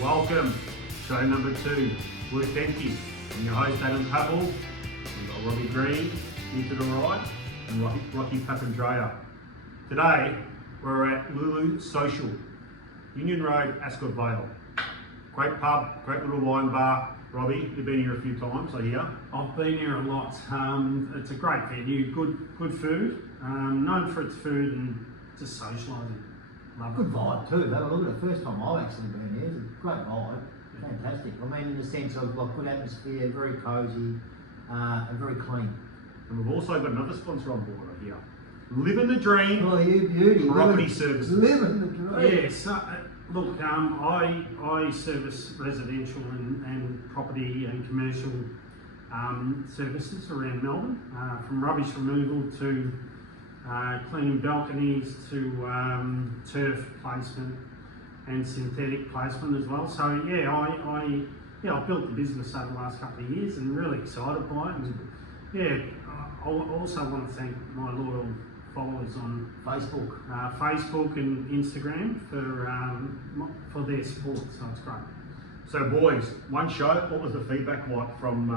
Welcome, show number 2, Bluethentic. I'm your host, Adam Papel. We've got Robbie Green here to the right and Rocky Papandrea. Today, we're at Lulu Social, Union Road, Ascot Vale. Great pub, great little wine bar. Robbie, you've been here a few times, I hear. I've been here a lot. It's a great venue, good food, known for its food and just socialising. Love Good it. vibe too. Look at the first time I've actually been here. It's a great vibe. Fantastic. I mean, in the sense of like good atmosphere, very cosy, and very clean. And we've also got another sponsor on board here. Living the Dream. Oh, you beauty. Property services. Living the dream. Yes. Look, I service residential and property and commercial services around Melbourne, from rubbish removal to cleaning balconies to turf placement and synthetic placement as well. So yeah, I've built the business over the last couple of years and really excited by it. And yeah, I also want to thank my loyal followers on Facebook and Instagram for their support. So it's great. So boys, one show, what was the feedback like from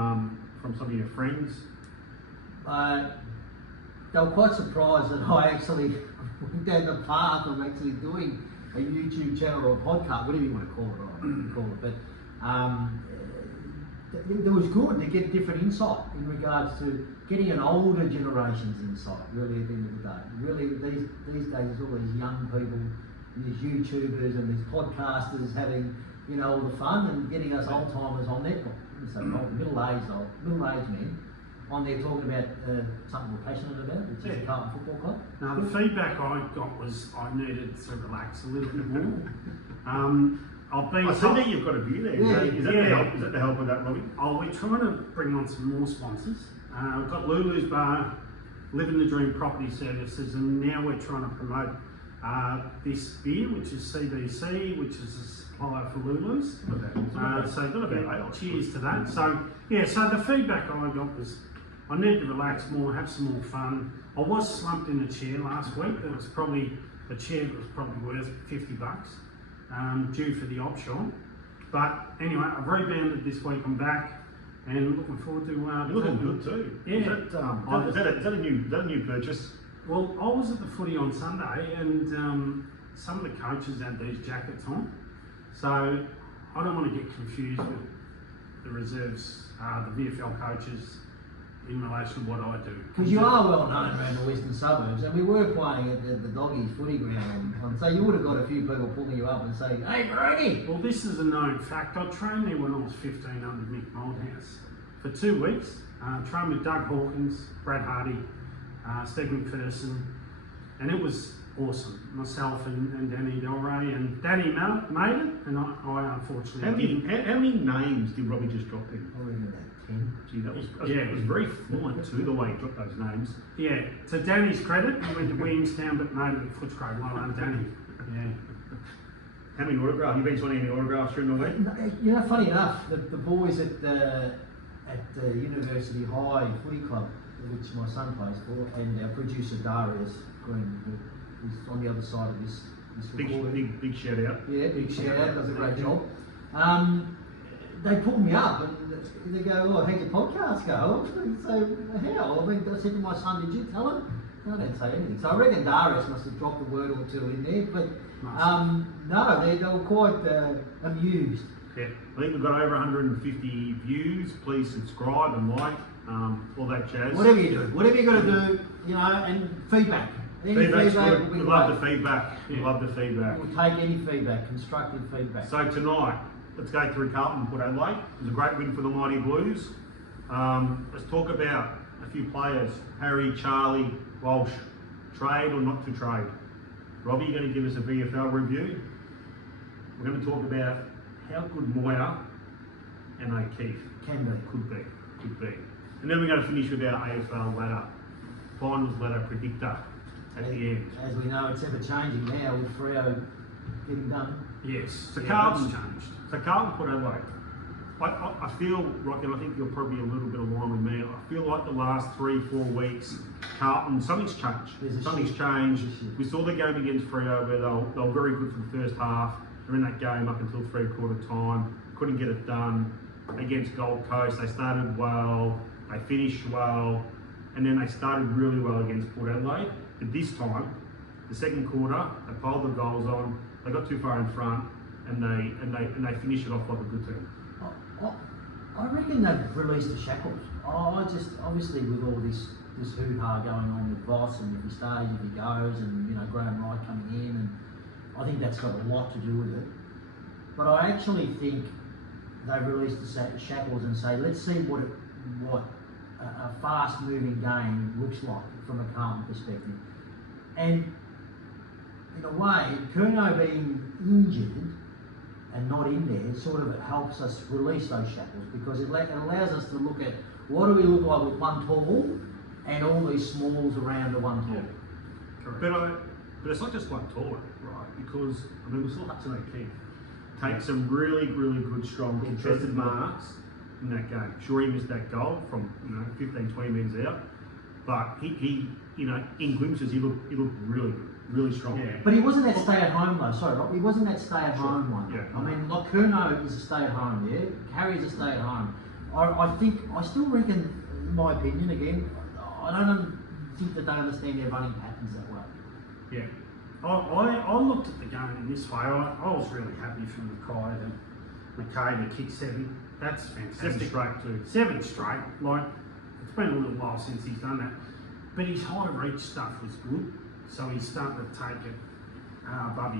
some of your friends? They were quite surprised that I actually went down the path of actually doing a YouTube channel or a podcast, whatever you want to call it, I wouldn't call it. But it was good to get different insight in regards to getting an older generation's insight, really, at the end of the day. Really, these days, there's all these young people, these YouTubers and these podcasters having, all the fun and getting us old timers on there, so middle-aged men, on there talking about something we're passionate about, which is the Carlton Football Club. Now, the feedback I got was I needed to relax a little bit more. I see that you've got a view there. Is that the help with that, Robbie? Oh, we're trying to bring on some more sponsors. We've got Lulu's Bar, Living the Dream Property Services, and now we're trying to promote this beer, which is CBC, which is a supplier for Lulu's. Cheers to that. So the feedback I got was I need to relax more, have some more fun. I was slumped in a chair last week. The chair was probably worth $50, due for the option. But anyway, I've rebounded this week. I'm back and looking forward to. You're looking good too. Yeah. Is that a new purchase? Well, I was at the footy on Sunday, and some of the coaches had these jackets on. So I don't want to get confused with the reserves, the VFL coaches, in relation to what I do. Because you are well known around the western suburbs, and we were playing at the Doggies footy ground, so you would have got a few people pulling you up and saying, "Hey, Brody!" Well, this is a known fact. I trained there when I was 15 under Mick Moldhouse for 2 weeks. Trained with Doug Hawkins, Brad Hardy, Steve McPherson, and it was awesome. Myself and Danny Delray, and Danny made it, and I unfortunately didn't. How many names did Robbie just drop in? Probably about 10. Gee, it was very fluent too, the way he dropped those names. Yeah, to Danny's credit, he went to Williamstown but made it at Footscray. Well done, Danny. Yeah. How many autographs? Have you been signing any autographs during the week? Funny enough, the boys at the University High Footy Club, which my son plays for, and our producer Darius Green, who's on the other side of this recording. Big shout out. Yeah, big shout out, does a great job. They pulled me up and they go, "Oh, how's your podcast go?" So how? I said to my son, "Did you tell him?" No, I didn't say anything. So I reckon Darius must have dropped a word or two in there, but no, they were quite amused. Yeah, I think we've got over 150 views. Please subscribe and like, all that jazz. Whatever you do, whatever you got to do, and feedback. Feedback's good. We love the feedback. We love the feedback. We'll take any feedback, constructive feedback. So tonight, let's go through Carlton and Port Adelaide. It was a great win for the Mighty Blues. Let's talk about a few players. Harry, Charlie, Walsh. Trade or not to trade? Robbie, you're going to give us a VFL review. We're going to talk about how good Moyer and O'Keefe could be. And then we're going to finish with our AFL ladder, finals ladder predictor at the end. As we know, it's ever changing now with Freo getting done. Yes, So Carlton's Carlton, changed. Port Adelaide. I feel, Rocky, and I think you're probably a little bit aligned with me. I feel like the last 3-4 weeks, Carlton, something's changed. We saw the game against Freo where they were very good for the first half. They're in that game up until 3/4 time. Couldn't get it done against Gold Coast. They started well, they finished well, and then they started really well against Port Adelaide. But this time, the second quarter, they piled the goals on. They got too far in front, and they finished it off like a good team. I reckon they've released the shackles. I just, obviously with all this hoo-ha going on with Voss, and if he stays, if he goes, and Graham Wright coming in, and I think that's got a lot to do with it. But I actually think they released the shackles and say, let's see what a fast-moving game looks like from a Carlton perspective. And in a way, Curnow being injured and not in there sort of helps us release those shackles, because it allows us to look at what do we look like with one tall and all these smalls around the one tall. Yeah. Correct. But it's not just one tall, right? Because we saw Hudson O'Keefe take some really, really good, strong contested marks in that game. Sure, he missed that goal from 15, 20 metres out, but he in glimpses he looked really good, really strong. Yeah. But he wasn't that stay-at-home though. Sorry, Rob, he wasn't that stay-at-home Sure. one. Yeah. I mean, like Curnow is a stay-at-home, yeah. Carey's a stay-at-home. I still reckon, in my opinion, again, I don't think that they understand their running patterns that way. Yeah. I looked at the game in this way. I was really happy from Mackay to kick 7. That's fantastic. 7 straight too. 7 straight. Like, it's been a little while since he's done that. But his high reach stuff was good. So he's starting to take it above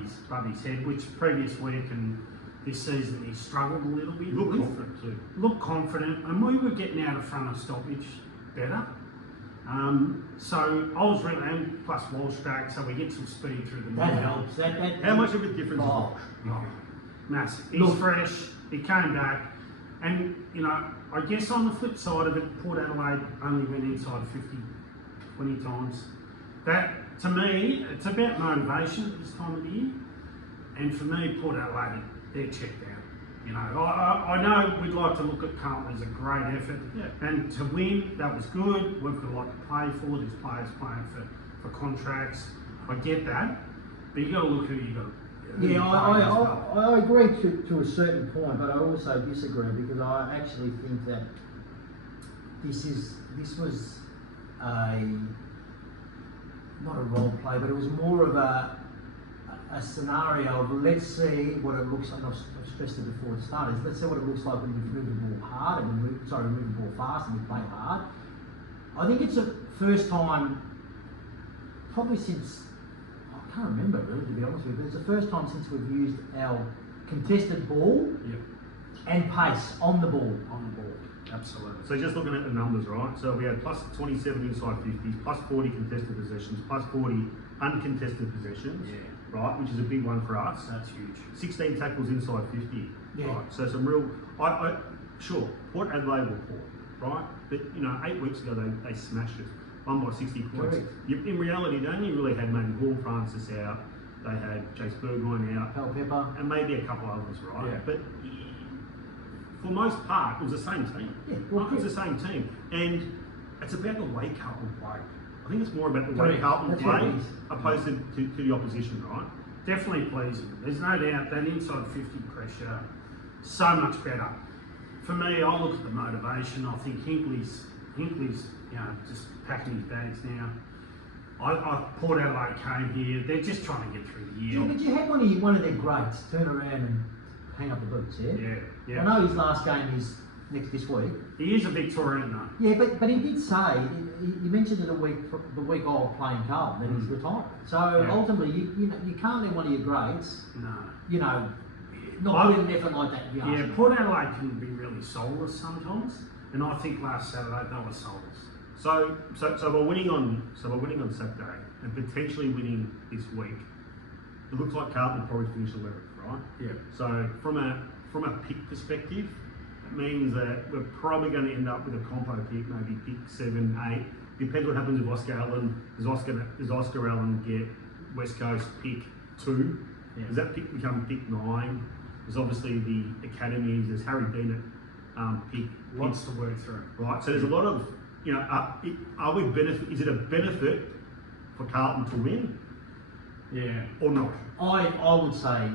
his head, which previous week and this season he struggled a little bit. Looked confident too. Looked confident, and we were getting out of front of stoppage better. So I was really, and plus Walsh back, so we get some speed through the middle. That helps. How much of a difference is Walsh? Oh, massive. He's fresh. He came back, and I guess on the flip side of it, Port Adelaide only went inside 20 times. That, to me, it's about motivation at this time of the year. And for me, Port Adelaide, they're checked out. I know we'd like to look at Carlton as a great effort, and to win, that was good. We've got a lot to play for. There's players playing for contracts. I get that, but you got to look who you got. Yeah, I agree to a certain point, but I also disagree, because I actually think that this was not a role play, but it was more of a scenario of let's see what it looks like. I've stressed it before it started. Let's see what it looks like when we move the ball hard and we move the ball fast and we play hard. I think it's the first time, probably since, I can't remember really, to be honest with you, but it's the first time since we've used our contested ball and pace on the ball. Absolutely. So just looking at the numbers, right? So we had plus 27 inside 50s, plus 40 contested possessions, plus 40 uncontested possessions, right? Which is a big one for us. That's huge. 16 tackles inside 50, Yeah. right? So some real, sure, Port Adelaide were poor, right? But 8 weeks ago they smashed us, won by 60 points. Correct. In reality, they only really had maybe Paul Francis out, they had Chase Burgoyne out, Pal Pepper. and maybe a couple others, right? Yeah. But for most part, it was the same team. Yeah, It was the same team. And it's about the way Carlton play. I think it's more about the way Carlton That's what play it is. opposed to the opposition, right? Definitely pleasing. There's no doubt that inside 50 pressure, so much better. For me, I look at the motivation. I think Hinkley's just packing his bags now. Port Adelaide came here. They're just trying to get through the year. Yeah, but you had one of their greats turn around and hang up the boots, yeah? Yeah. I know his last game is this week. He is a Victorian though. Yeah, but he did say, he mentioned it the week of playing Carlton, that he's retiring. So ultimately, you can't let one of your greats, No. not put in an effort like that. Yeah, Port Adelaide can be really soulless sometimes, and I think last Saturday they were soulless. So we're winning on Saturday and potentially winning this week. It looks like Carlton will probably finish 11th, right? Yeah. So from a pick perspective, it means that we're probably going to end up with a compo pick, maybe pick 7, 8. Depends what happens with Oscar Allen. Does Oscar Allen get West Coast pick 2? Yeah. Does that pick become pick 9? There's obviously the academies. There's Harry Dean at pick. Lots to work through. Right. So there's a lot of are we benefit? Is it a benefit for Carlton to win? Yeah. Or not? I would say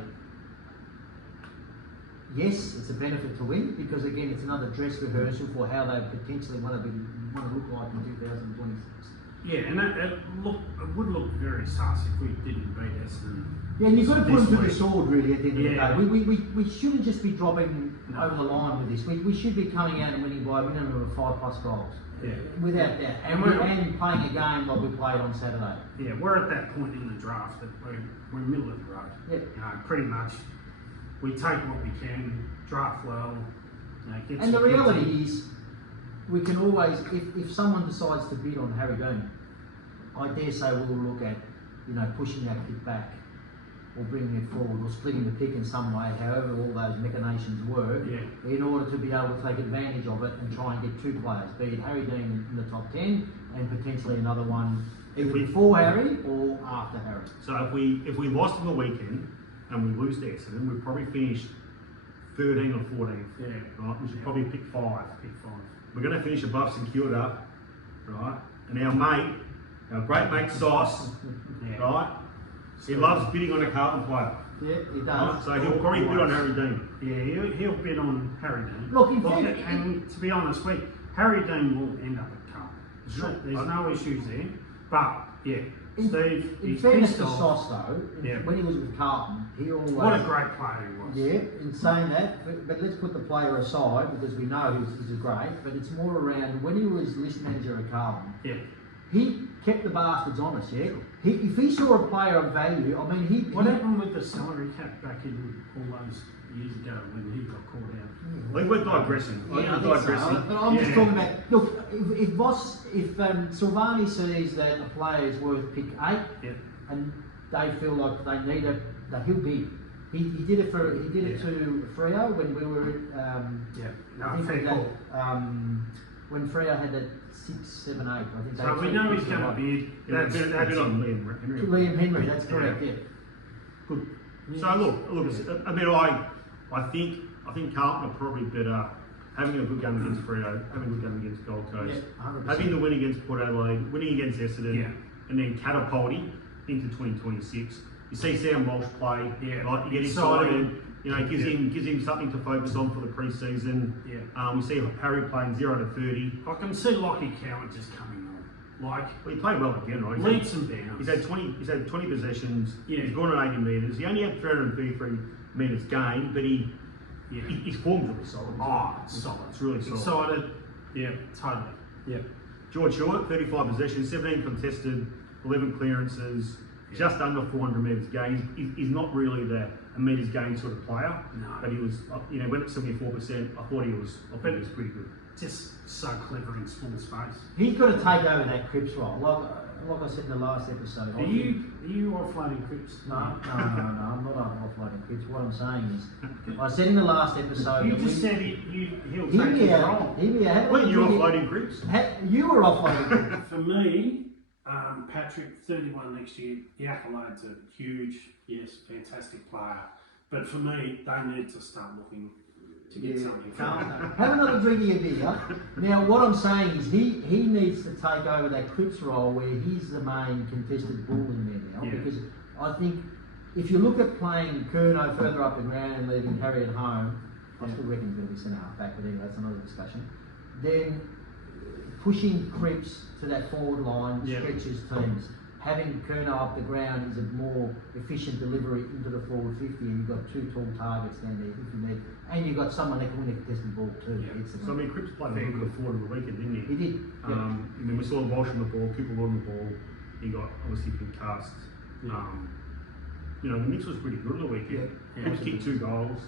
yes, it's a benefit to win because again, it's another dress rehearsal for how they potentially want to look like in 2026. Yeah, and it would look very sus if we didn't beat Essendon. Yeah, and you've got to put them to the week. sword really at the end of Yeah. the day. We shouldn't just be dropping over the line with this. We should be coming out and winning by a minimum of 5+ goals. Yeah. Without doubt. And playing a game like we played on Saturday. Yeah, we're at that point in the draft that we're middle of the road. Yeah. Pretty much. We take what we can, draft well. Get And the some kids reality in. is, we can always, if someone decides to bid on Harry Dean, I dare say we'll look at, pushing that pick back, or bringing it forward, or splitting the pick in some way, however all those machinations work, in order to be able to take advantage of it and try and get 2 players, be it Harry Dean in the top 10, and potentially another one either before Harry or after Harry. So if we lost on the weekend and we lose to Essendon, we'd probably finish 13 or 14th. Yeah. Right? We should probably pick 5. Pick 5. We're going to finish above St Kilda, right? And our great mate Sauce, right? He loves bidding on a Carlton player. Yeah, he does. Right? So he'll probably bid on Harry Dean. Yeah, he'll bid on Harry Dean. Look, and to be honest, Harry Dean will end up at Carlton. Sure. There's no issues there. But yeah, Steve, in he's fairness pissed to off. Sauce though, when he was with Carlton, he always... What a great player he was. Yeah, in saying that, but let's put the player aside because we know he's a great, but it's more around when he was list manager at Carlton, he kept the bastards honest, yeah? If he saw a player of value, I mean, What happened with the salary cap back in all those years ago when he got caught out? I think we're digressing. Yeah, I think so. But I'm just talking about, look, if Silvani sees that a player is worth pick 8 and they feel like they need it, that he'll bid. He did it to Freo when we were when Freo had that 6, 7, 8. I think so we know he's going to bid. That's on Liam Henry. Liam Henry, that's correct. Yeah. Good. So look. I mean, I think Carlton are probably better having a good game against Freo, having a good game against Gold Coast, having the win against Port Adelaide, winning against Essendon, and then catapulting into 2026. You see Sam Walsh play, like, you get excited. It gives him something to focus on for the pre-season. We see Harry playing 0 to 30. I can see Lockie Coward just coming on. Well, he played well again, right? Leaps and bounds. He's had 20 possessions. He's gone at 80 metres. He only had 333 metres gained, but his form's really solid. Oh, it's solid. It's really solid. Excited. Yeah, totally. Yeah. George Short, 35 possessions, 17 contested, 11 clearances, just under 400 metres gained. He's not really the metres gained sort of player, but he was, went at 74%. I thought he was pretty good. Just so clever in small space. He's got to take over that Cripps role. Like I said in the last episode. Are you offloading Cripps? No, I'm not offloading Cripps. What I'm saying is, I said in the last episode. You just said he'll take his role. Were you offloading Cripps? You were offloading Cripps. For me, Patrick, 31 next year, the accolades are huge. Yes, fantastic player. But for me, they need to start looking to get something. Have another drink of your beer. Now, what I'm saying is he needs to take over that Cripps role where he's the main contested bull in there now. Because I think if you look at playing Curnow further up the ground and leaving Harry at home, I still reckon he's going to be centre half back, but anyway, that's another discussion. Then pushing Cripps to that forward line stretches teams. Having Curnow up the ground is a more efficient delivery into the forward 50, and you've got 2 tall targets down there, 50 metres, and you've got someone that can win a contested ball too. So Cripps played a good forward on the weekend, didn't he? He did. We saw Walsh on the ball, Cooper on the ball. He got obviously concussed. The mix was pretty good on the weekend. Cripps kicked 2 goals.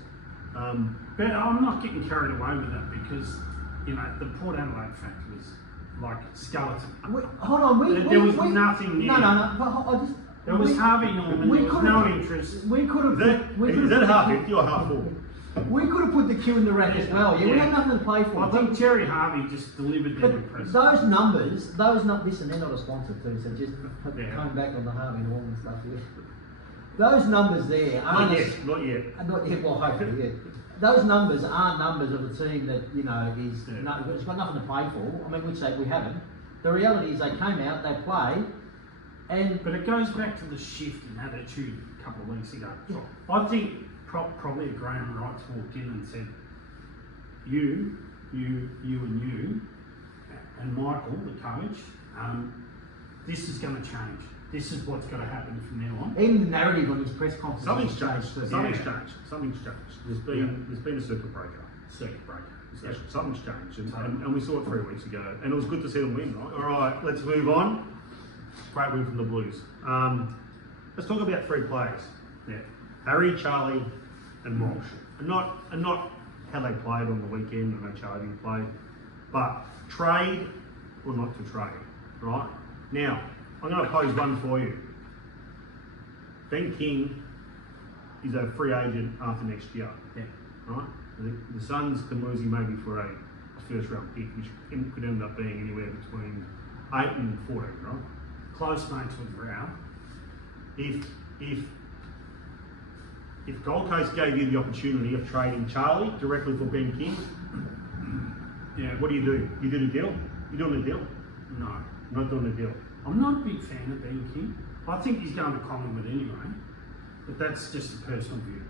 But I'm not getting carried away with that because the Port Adelaide factor was like skeleton. Hold on, there was nothing new. No. There was Harvey Norman. There was no interest. We could have. Is that half empty or half full? We could have put the Q in the rack as well. We had nothing to play for. I think Jerry Harvey just delivered them impressive. Those numbers, listen, they're not a sponsor too, so just coming back on the Harvey Norman stuff here. Those numbers there aren't not yet. Not yet. Well, hopefully, Those numbers aren't numbers of a team that it's got nothing to play for. I mean, we'd say we haven't. The reality is they came out, they played, but it goes back to the shift in attitude a couple of weeks ago. I think probably a Graham Wright walked in and said, you and Michael, the coach, this is going to change. This is what's going to happen from now on. Even the narrative on his press conference. Something's changed. too. Something's changed. There's been a circuit breaker. Yeah. Something's changed, and we saw it 3 weeks ago, and it was good to see them win. Right? All right, let's move on. Great win from the Blues. Let's talk about 3 players. Yeah. Harry, Charlie, and Walsh. And not how they played on the weekend. I know Charlie didn't play, but trade or not to trade. Right now, I'm going to pose one for you. Ben King is a free agent after next year. Yeah. Right? The Suns can lose him maybe for a first round pick, which could end up being anywhere between 8 and 14, right? Close mates with Rao. If Gold Coast gave you the opportunity of trading Charlie directly for Ben King, what do? You do the deal? You doing the deal? No. Not doing the deal. I'm not a big fan of Ben King. I think he's going to Collingwood anyway, but that's just a personal view.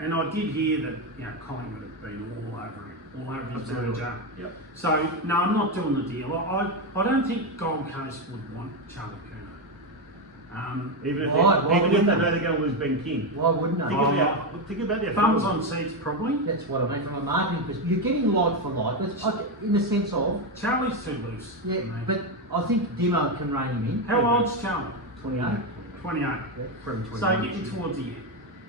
And I did hear that Collingwood have been all over his manager. Yep. So no, I'm not doing the deal. I don't think Gold Coast would want Charlie Curnow. Even if Why they wouldn't know they? they're going to lose Ben King. Why wouldn't they? Think about their Bums forwards. on seats probably. That's what I mean from a marketing perspective. You're getting like for like, in the sense of, Charlie's too loose. yeah, for me. but I think Dimo can rein him in. How old's Charlie? 28. 28. Probably 21. So getting towards the end.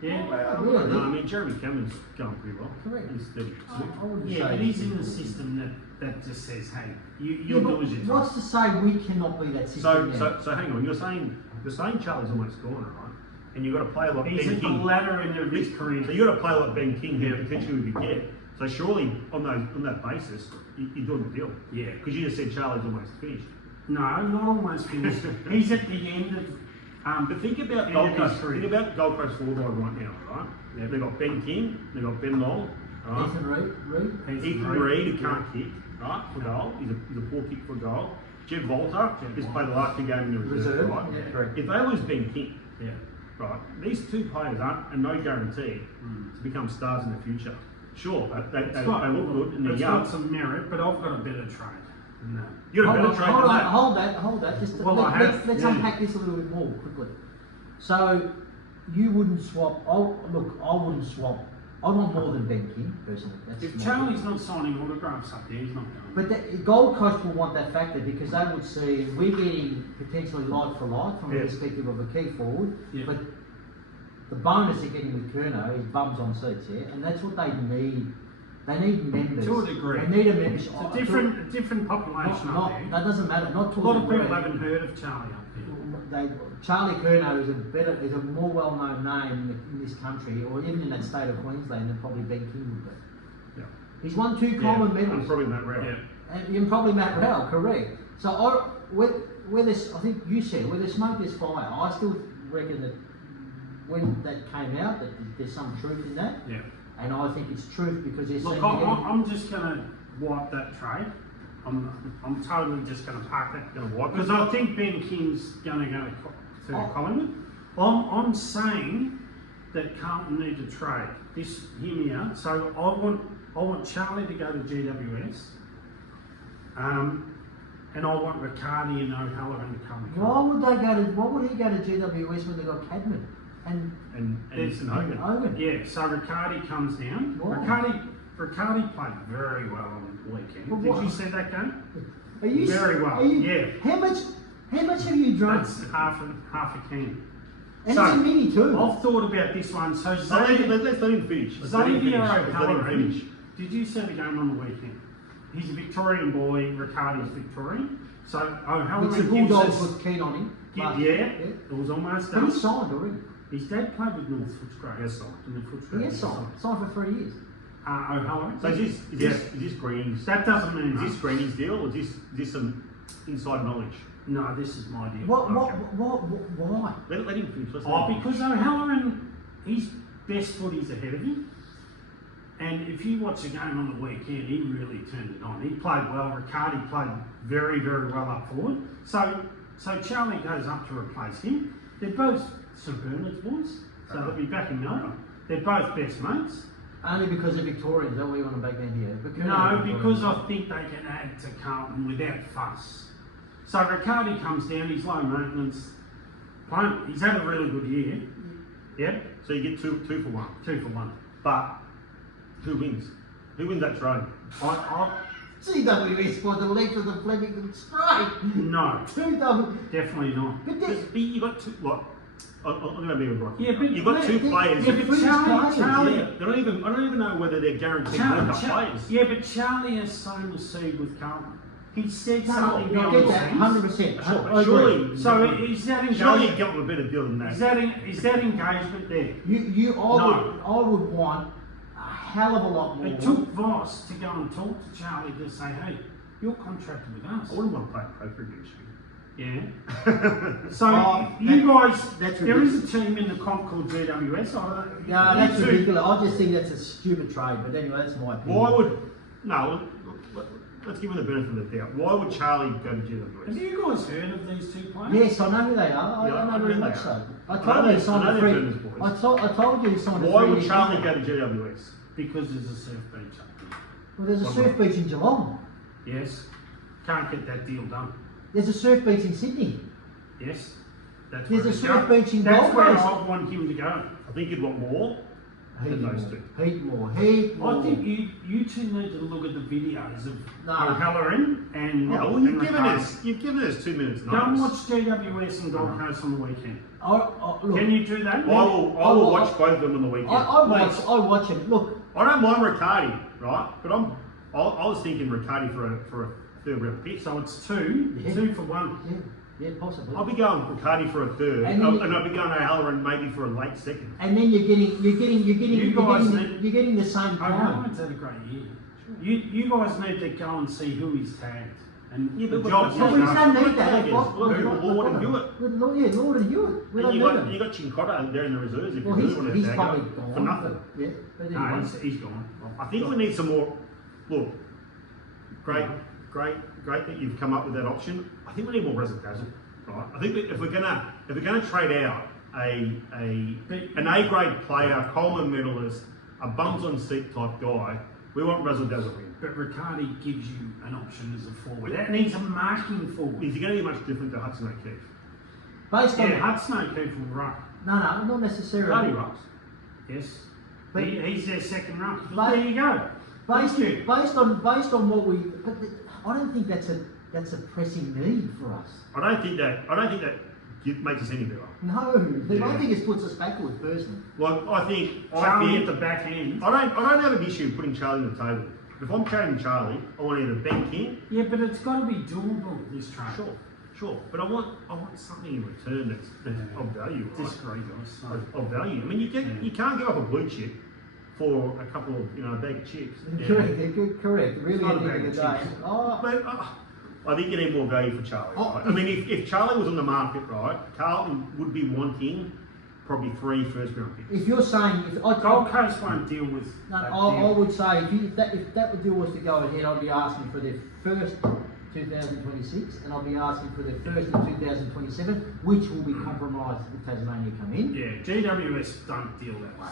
Yeah. Really? No, I mean Jeremy Cameron's going pretty well. Correct. He's 32. I wouldn't Yeah, say but he's in the system that just says, hey, you'll but do as you what's to say we cannot be that system now? So hang on. You're saying Charlie's almost gone, right? And you've got to play like He's Ben at the King. latter end of his career. So you've got to play like Ben King, who potentially we could get. So surely on that basis, you're doing the deal. Yeah. Because you just said Charlie's almost finished. No, not almost finished. He's at the end of. But think about End Gold of Coast. his career. Think about Gold Coast forward line right now, right? Yeah. They've got Ben King. They've got Ben Long. Right? Ethan Reid? Ethan Reid, who can't kick, right, for goal. He's a poor kick for goal. Jeff Volter just played the last 2 games in the reserve, right? Yeah. Correct. If they lose Ben King, Yeah. right, these 2 players aren't, and no guarantee to become stars in the future. Sure, they look good and they're It's young. got some merit, but I've got a better trade than that. You're a better trader than that. Hold that. Just Well, let's yeah. unpack this a little bit more quickly. So, you wouldn't swap. I wouldn't swap. I want more than Ben King, personally. That's If my Charlie's opinion. not signing autographs up there, he's not going. But the Gold Coast will want that factor because they would see we're getting potentially like for like from the Yeah. perspective of a key forward. Yeah. But the bonus they're getting with Curnow is bums on seats, and that's what they need. They need members. To a degree. They need a membership. It's a different population up there. That doesn't matter. Not to A lot of degree. people haven't heard of Charlie up there. Charlie Curnow is a more well-known name in this country, or even in that state of Queensland, than probably Ben King would be. Yeah. He's won 2 Coleman And medals, probably Matt Rowell. Yeah. and probably Matt Rowell, correct. So where there's, I think you said, where there's smoke, there's fire. I still reckon that when that came out, that there's some truth in that, Yeah. and I think it's truth because they're Look, saying I'm just going to wipe that trade. I'm totally just going to park that. Gonna wipe it? Because I think Ben King's going to go to Collingwood. I'm saying that Carlton need to trade. Hear me out. So I want Charlie to go to GWS. And I want Riccardi and O'Halloran to come. why would he go to GWS when they got Cadman And Easton Hogan. Yeah, so Riccardi comes down. Why? Riccardi played very well on the weekend. Well, Did what? you see that game? Are you Very well, Are you, yeah. How much have you drunk? That's half a can. And So, it's a mini too. I've thought about this one. So Let's let him finish. Xavier Let's let him O'Halloran, finish. did you see the game on the weekend? He's a Victorian boy, Riccardi's Victorian. So O'Halloran Which the gives Bulldogs us... was keen on him. Yeah, it was almost But done. he's signed already. His dad played with North Footscray. Yes, signed. In the Footscray. He has signed. Signed for 3 years. O'Halloran. So is this Green's? That doesn't mean Is this much. Green's deal, or is this some inside knowledge? No, this is my deal. Why? Let him finish. Let's Oh, let him because O'Halloran, his best foot is ahead of him. And if you watch the game on the weekend, he really turned it on. He played well. Riccardi played very, very well up forward. So Charlie goes up to replace him. They're both St Bernard's boys, so they'll be back in Melbourne. They're both best mates. Only because they're Victorians, don't we want them back down here? No, because I think they can add to Carlton without fuss. So Riccardi comes down, he's low maintenance. He's had a really good year. Yeah. So you get two for one. 2 for 1. But who wins? Who wins that trade? GWS for the length of the Flemington straight. No, 2 double. definitely not. But this, You got two. What? I'm going to be a rock. Yeah, but you've got two players. Yeah, but Charlie, I don't even know whether they're guaranteed backup players. Yeah, but Charlie has sown the seed with Carlton. He said something I behind get the that, scenes. 100%. Sure, I surely. agree. So is that Surely you engagement? get them a better deal than that. Is that engagement there? I would want a hell of a lot more. It took Voss to go and talk to Charlie to say, hey, you're contracted with us. I wouldn't want to play pro for against you. Yeah. So that's there is a team in the comp called GWS. No, that's ridiculous. I just think that's a stupid trade, but anyway, that's my opinion. Let's give him the benefit of the doubt. Why would Charlie go to GWS? Have you guys heard of these 2 players? Yes, I know who they are. Yeah, I know very much so. I told you he signed a free. I told you he signed a free. Why would Charlie go to GWS? Because there's a surf beach up there. Well, there's a surf beach in Geelong. Yes. Can't get that deal done. There's a surf beach in Sydney. Yes. That's There's where a he's surf going. beach in That's Gold where Coast. I want him to go. I think you'd want more than those two. Heat more. I think you two need to look at the videos of O'Halloran and Yeah, well, and you've given Riccardi. us 2 minutes. Go and watch GWS and Gold Coast on the weekend. Look, Can you do that? I will watch both of them on the weekend. I watch him. Look, I don't mind Riccardi, right? But I was thinking Riccardi for a third round pick. So it's 2, Yeah. 2 for 1. yeah, possibly. I'll be going Riccardi for a third, And and, then I'll be going O'Halloran maybe for a late second. And then you're getting the same time. O'Halloran's had a great year. You guys need to go and see who he's tagged. And Yeah, the but job's No, what- we not don't done. need that. Lord and Hewitt. Yeah, Lord and Hewitt. We don't And need them. you got Chincotta there in the reserves if Well, you really want to he's tag probably up gone for nothing. Yeah, but No, anyway. he's gone. I think we need some more. Look, great that you've come up with that option. I think we need more razzle-dazzle, right? I think that if we're gonna trade out an A grade player, Coleman medalist, a bums on seat type guy, we want razzle-dazzle in. But Riccardi gives you an option as a forward. And he's a marking forward. Is he going to be much different to Hudson O'Keefe? Based on Hudson O'Keefe will ruck. no, not necessarily. Hardy rucks. Yes. But- He's their second ruck. But- There you go. Based on what we, but I don't think that's a pressing need for us. I don't think that makes us any better. No, I think it puts us backwards personally. Well, I think Charlie at the back end. I don't have an issue putting Charlie on the table. If I'm trading Charlie, I want either Ben King. Yeah, but it's got to be doable, this trade. Sure, but I want something in return that's of value. Right? Disagree, guys. Of value. I mean, you can't give up a blue chip for a couple of a bag of chips. Correct. Really, not at the a end of the bag day. of But I think you need more value for Charlie. Right? I mean, if Charlie was on the market, right, Carlton would be wanting probably 3 first round picks. If you're saying, Gold Coast won't deal with that I deal. would say if that deal was to go ahead, I'd be asking for their first 2026, and I'll be asking for their first in 2027, which will be compromised if Tasmania come in. Yeah, GWS don't deal that way.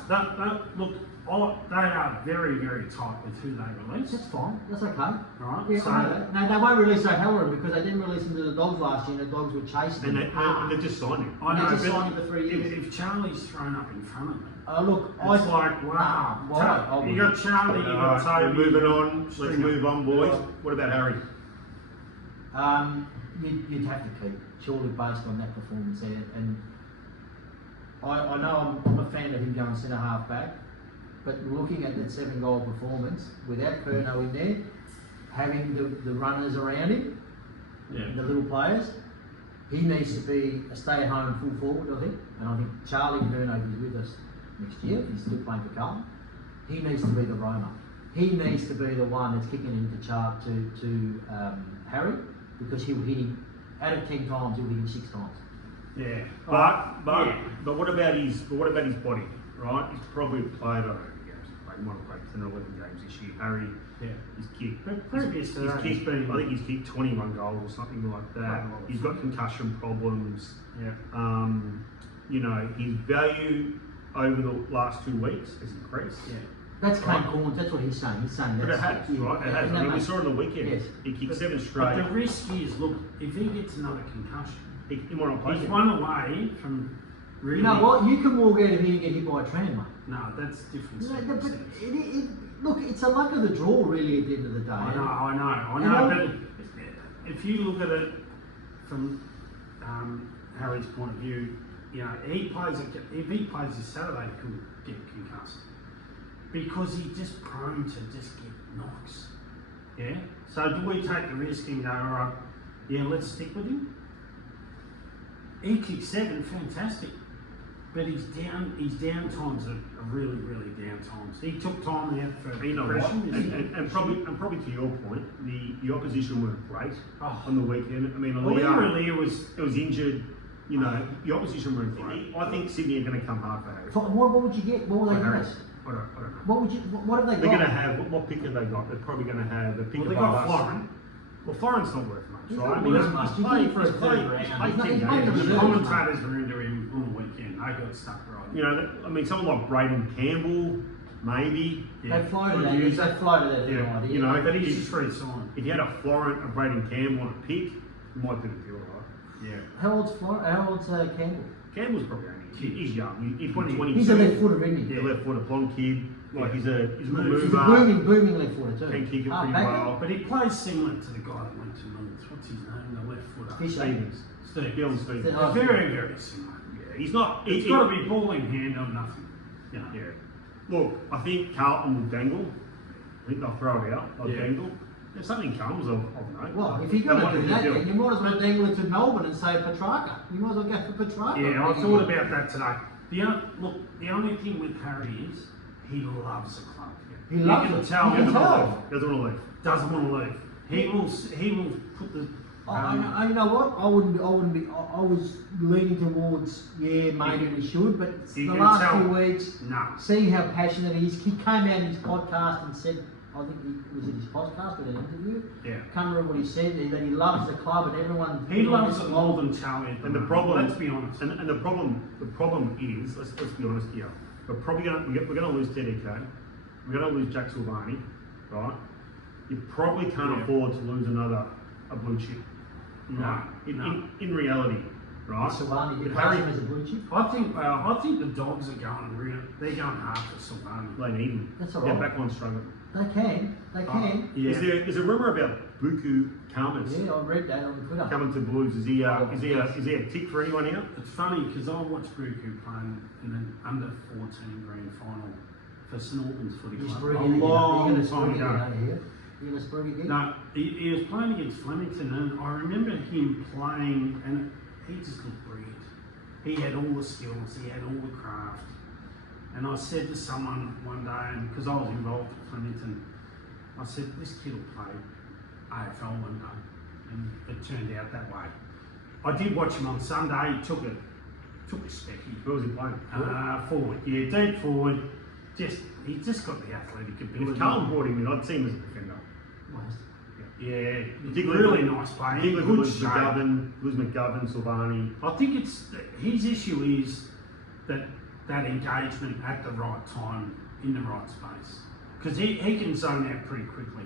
Look, they are very, very tight with who they release. That's fine. That's okay. Right. Yeah, So, I know that. No, they won't release O'Halloran because they didn't release him to the Dogs last year, and the Dogs were chasing him. And they're just signing. I know, They're just but signing for 3 years. if Charlie's thrown up in front of me, Look, it's like, wow. You got Charlie, you got Alright, Toby. moving on. Let's Stringer. move on, boys. What about Harry? You'd have to keep, surely based on that performance there. And I know I'm a fan of him going centre half back, but looking at that 7-goal performance without Perno in there, having the runners around him, the little players, he needs to be a stay-at-home full forward, I think. And I think Charlie Perno, if he's with us next year, if he's still playing for Carlton, he needs to be the roamer. He needs to be the one that's kicking into chart to Harry, because he'll hit him out of 10 times, he'll hit him 6 times. Yeah. But what about his body, right? He's probably played, I don't know, games. He might have played 10 or 11 games this year. Harry, he's kicked. But previous to that, I think he's kicked 21 goals or something like that. He's got concussion problems. Yeah. his value over the last 2 weeks has increased. Yeah. That's Kane Corns, that's what he's saying. He's saying But it that's has, right? It has. I mean, we saw it on the weekend. Yes. He kicked 7 But straight. the risk is, look, if he gets another concussion, He might not play. he's one away from really. You know what? You can walk out of here and get hit by a tram, mate. No, that's different. You know, but circumstances. look, it's a luck of the draw, really, at the end of the day. I know. But if you look at it from Harry's point of view, if he plays this Saturday, he could get concussed because he's just prone to just get knocks. Yeah. So do we take the risk and go, all right, yeah, let's stick with him? He kicked 7, fantastic. But his down times are really, really down times. He took time out for You know what? depression. And probably to your point, the opposition weren't great Oh. on the weekend. I mean, Aaliyah was injured. The opposition weren't great. I think Sydney are going to come hard for Harry. What would you get? What would they give us? I don't know. What have they They're got? going to have, what pick have they got? They're probably going to have a pick Well, they above got us. Florin. Well, Florin's not worth much, He's right? not I mean, worth he's much. You played get for a he's played- third he's round. played He's 10 not- he's games. not The Yeah. commentators were into him on the weekend. They got stuck right. I mean, someone like Braden Campbell, maybe. They floated that. use They floated that Yeah, idea. But he's just re-signed. If you had a Florin, a Braden Campbell on a pick, you might do the deal, right? Yeah. How old's Campbell? Campbell's probably only, he's young. He's 22. He's a left footer, isn't he? Yeah, left footer, blonde kid. Like he's a He's a mover. booming left footer too. Can kick it Half pretty backer? well. But he plays similar to the guy that went to Leeds. What's his name? The left footer. Fisher. Stevens. Steve. Dylan Stevens. Stevens. They're very, very similar. Yeah, he's not. It's got to be ball in hand or nothing. Yeah. Look, I think Carlton will dangle. I think they'll throw it out. They'll Yeah. dangle. If something comes, I'll know. Well, if you're going to do that, then you might as well dangle it to Melbourne and say Petrarca. You might as well go for Petrarca. Yeah, I thought about that today. The only thing with Harry is he loves the club. He loves you it. can tell. You can He tell. Doesn't want to leave. doesn't want to leave. He will put the. You know what? I wouldn't be. I was leaning towards, maybe we should, but You the can last tell. 2 weeks, No. seeing how passionate he is, he came out in his podcast and said, I think was it his podcast or an interview? Yeah. Can't remember what he said. That he loves the club and everyone. He loves it more than Charlie. And the problem, let's be honest. and the problem is, let's be honest here. We're probably we're going to lose TDK. We're going to lose Jack Silvani, right? You probably can't afford to lose a blue chip. No. In reality, right? Silvani, you With class Harry, him as a blue chip. I think the Dogs are going real. They're going hard for Silvani. they need him. That's all Yeah, right. backline struggling. They can. Yeah. Is there a rumour about Buku Karmas Yeah, I read that on Twitter. coming to Blues? Is he a tick for anyone here? It's funny because I watched Buku playing in an under 14 grand final for St Albans Footy You're Club spring a it again. long You're going to time spring it ago. again here. You're going to spring again. No, he was playing against Flemington, and I remember him playing, and he just looked brilliant. He had all the skills, he had all the craft. And I said to someone one day, and because I was involved at Flemington, I said, this kid will play AFL one day. And it turned out that way. I did watch him on Sunday, he took a specky. Who was he playing? Forward, yeah, deep forward. He just got the athletic ability. If Carlton brought him in, I'd see him as a defender. Yeah, Particularly really nice player. Particularly Good Lewis shape. McGovern, Silvani. I think it's his issue is that engagement at the right time in the right space, because he can zone out pretty quickly,